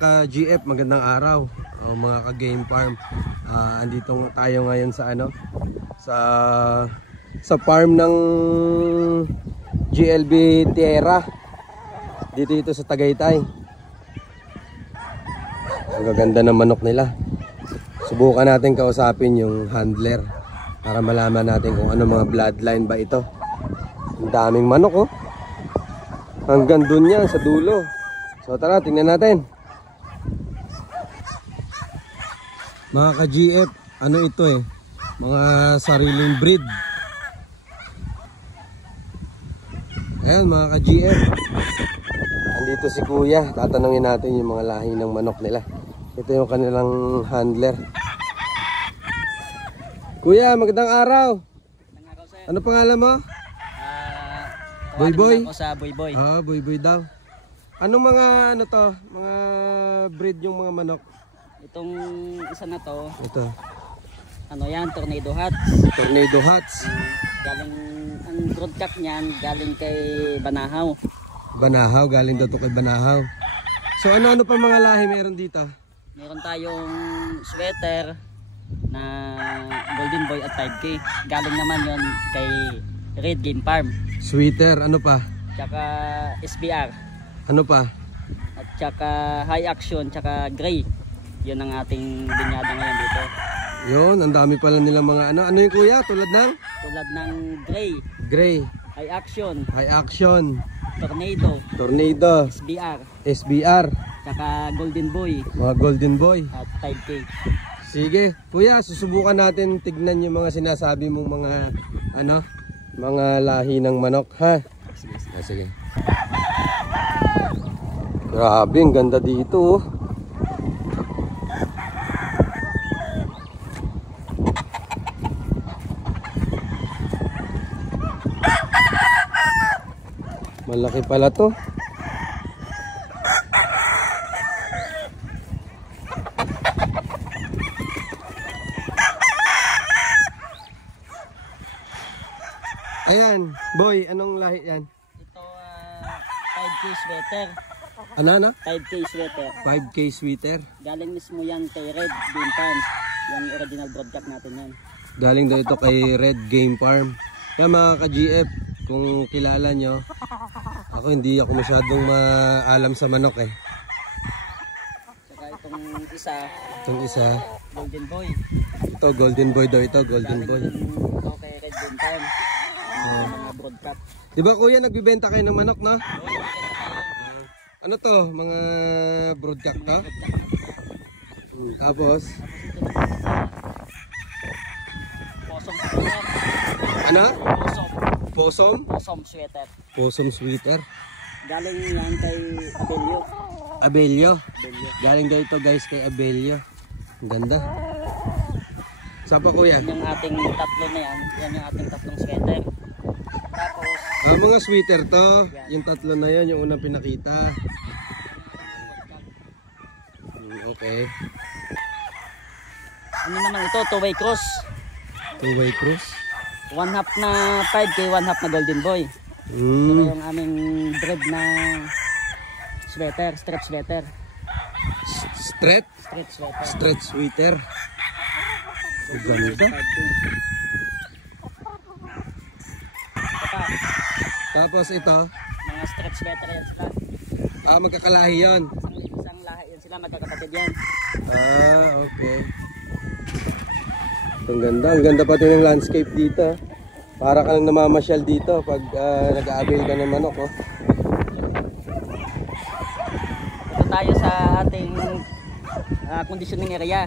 ka-GF, magandang araw. Mga ka-game farm. Andito tayo ngayon sa ano? Sa farm ng GLB Tierra. Dito sa Tagaytay. Ang gaganda ng manok nila. Subukan natin kausapin yung handler para malaman natin kung ano mga bloodline ba ito. Ang daming manok, oh. Hanggang dun yan sa dulo. So tara, tingnan natin. Mga ka-GF, ano ito eh? Mga sariling breed. Ayan mga ka-GF. Andito si Kuya. Tatanungin natin yung mga lahi ng manok nila. Ito yung kanilang handler. Kuya, magandang araw. Ano pangalan mo? Boy-boy? Ako sa Boy-boy. Boy-boy daw. Anong mga ano to? Mga breed yung mga manok? Itong isa na to. Ito. Ano yan? Tornado Hats. Tornado Hats. Galing, ang broadcast niyan galing kay Banahaw. Banahaw, galing daw to kay Banahaw. So ano pa mga lahi meron dito? Meron tayong sweater na Golden Boy at 5K. Galing naman yon kay Red Game Farm. Sweater, ano pa? Tsaka SBR. Ano pa? At tsaka High Action, tsaka Gray. Yun ang ating binyada ngayon dito. Yun, ang dami pala nilang mga ano. Ano yung kuya? Tulad ng? Tulad ng Gray. Gray. High Action. High Action. Tornado. Tornado. SBR. SBR. Tsaka Golden Boy. Mga Golden Boy. At 5K. Sige, kuya, susubukan natin tignan yung mga sinasabi mong mga ano, mga lahi ng manok, ha? Sige. Sige. Grabe, ang ganda dito, oh. Malaki pala to. Ayan, boy, anong lahi yan? Ito 5K sweater. Ano? 5K sweater. 5K sweater. Galing mismo yan kay Red Game Farm. Yung original broadcast natin yan. Galing daw ito kay Red Game Farm. Kaya mga ka-GF, kung kilala nyo, ako hindi ako masyadong maalam sa manok eh. Saka itong isa. Itong isa. Golden Boy. Ito, Golden Boy daw ito, Golden Boy. Ito kay Red Game Farm. Mga broadcast. Diba kuya, nagbibenta kayo ng manok, no? Ano to? Mga broadcast to? Tapos? Possum sweater. Ano? Possum. Possum? Possum sweater. Possum sweater. Galing yan kay Abelio. Abelio. Abelio. Galing daw ito guys kay Abelio. Ang ganda. Saan pa kuya? Yan yung ating tatlo na yan. Yan yung ating tatlong sweater. Tapos Mga sweater to. Yung tatlo na yan, yung unang pinakita. Okay. ano naman ito? Two-way cross. Two-way cross. 1/2 na 5K, 1/2 na Golden Boy. Ito yung aming bread na sweater, strip sweater. Stretch? Strip sweater. Stretch sweater. Ang ganda. 5K. Ito, Tapos ito. mga strip sweater yan sila. Magkakalahi yan. Isang lahi yan sila, magkakapatid yan. Okay. Ang ganda. Ang ganda pati ng landscape dito. Para ka lang namamasyal dito pag nag-a-avail ka ng manok. Oh. Ito tayo sa ating conditioning area.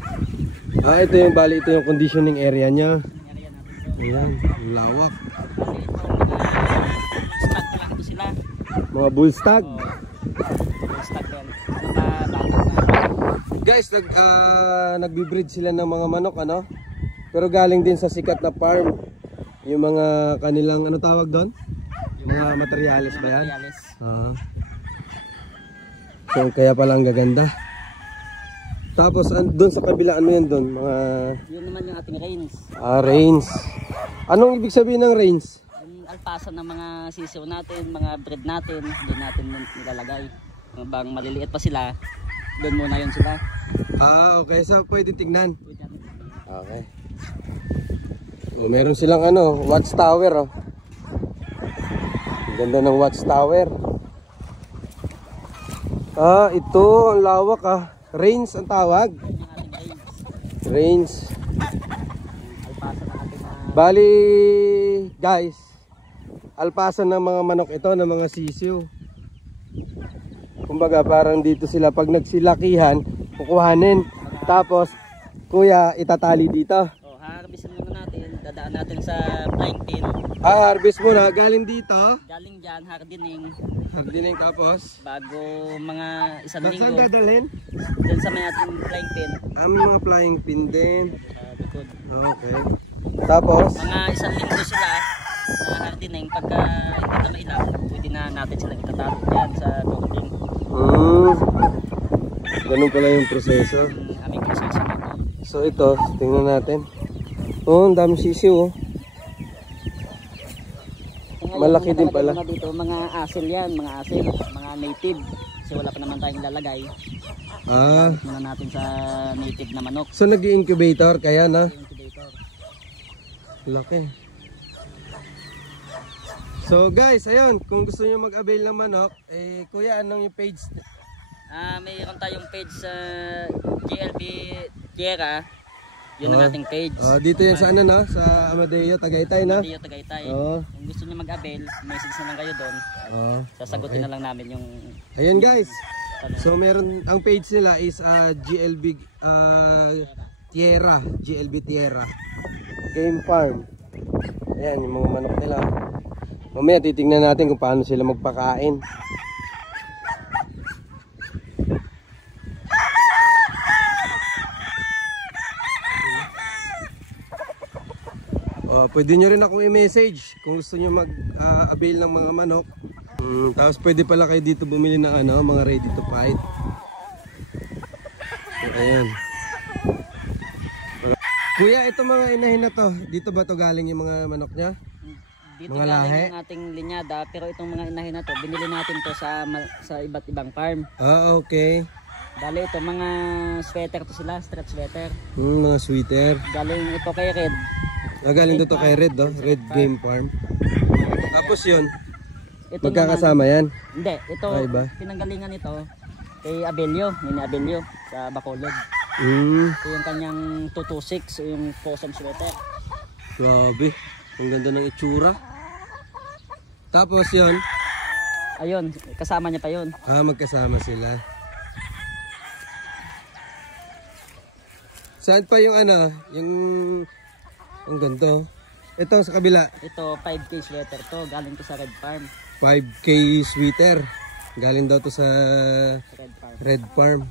Ito yung bali, ito yung conditioning area niya. Area natin ito. Ayan, ang lawak. Bali ito, stag lang ito sila. Mga bull stag. Stag yan. Nakabagot na. Guys, nagbi-breed sila ng mga manok, ano? Pero galing din sa sikat na farm. Yung mga kanilang, ano tawag doon? Mga materyales ba yan? Materials. So, kaya pala ang gaganda. Tapos, doon sa kabila, ano yan doon? Mga... Yun naman yung ating range. Range. Anong ibig sabihin ng range? Yung alpasa ng mga sisiw natin, mga breed natin, hindi natin nilalagay. Bang maliliit pa sila, doon muna yun sila. Okay. So, pwede tignan. Pwede natin. Okay. Oh, meron silang watchtower, oh. Ang ganda ng watchtower. Ito, ang lawak, range ang tawag. Yan yung ating range. Range. Alpasa na ating Bali, guys, alpasan ng mga manok ito, ng mga sisiw. Kumbaga parang dito sila pag nagsilakihan, kukuhanin. Tapos, kuya, itatali dito. harvestin muna natin. Dadaan natin sa flying pin. Harvest muna, galing dito. Galing dyan, hardening. Hardening tapos. Bago mga isang Saan linggo. dadalhin? Dyan sa may ating flying pin. May mga flying pin din. Sa likod. Okay. Tapos? Mga isang linggo sila na hardening. Pagka hindi na mailang, pwede na natin silang itatalo dyan sa cooking. Ganun pala yung proseso. Yung aming proseso nito. So ito, tingnan natin. Ang dami sisiw, oh. Ngayon, Malaki din nakalagay pala. ko na dito, mga asil yan, mga asil, mga native. Kasi wala pa naman tayong lalagay. Gamit muna natin sa native na manok. So nag-incubator kaya na? Incubator. Laki. So guys, ayun, kung gusto niyo mag-avail ng manok, kuya, anong yung page? Mayroon tayong page sa GLB Tierra. Yun ang ating page. Dito yan sa sa Amadeo, Tagaytay na. Amadeo, Tagaytay. Oo. Kung gusto niyo mag-avail, message na lang kayo doon. Sasagutin Okay. na lang namin yung Ayan guys. tanong. So meron, ang page nila is GLB Tierra, GLB Tierra Game Farm. Ayan yung mga manok nila. Mamaya titingnan natin kung paano sila magpakain. Pwede nyo rin akong i-message kung gusto nyo mag-avail ng mga manok. Tapos pwede pala kayo dito bumili ng mga ready to fight. So, ayan. Kuya, ito mga inahin na to, dito ba to galing yung mga manok niya? Dito mga galing lahi? yung ating linyada, pero itong mga inahin na to, binili natin to sa iba't ibang farm. Okay. Bale ito, mga sweater to sila, stretch sweater. Mga sweater. Galing ito kay Red. Galing to kay Red, Red Game Farm. Tapos yun, Ito magkakasama yan. Hindi, ito, Iba? pinanggalingan ito kay Abelio, Nini Abelio, sa Bacolod. Ito yung kanyang 226, yung possum sweater. Grabe, ang ganda ng itsura. Tapos yun, Ayun, kasama niya pa yun. magkasama sila. Saan pa yung yung ang ganito? Ito sa kabila, Ito, 5K sweater to, galing to sa Red Farm. 5K sweater. Galing daw to sa Sa Red Farm. Red Farm.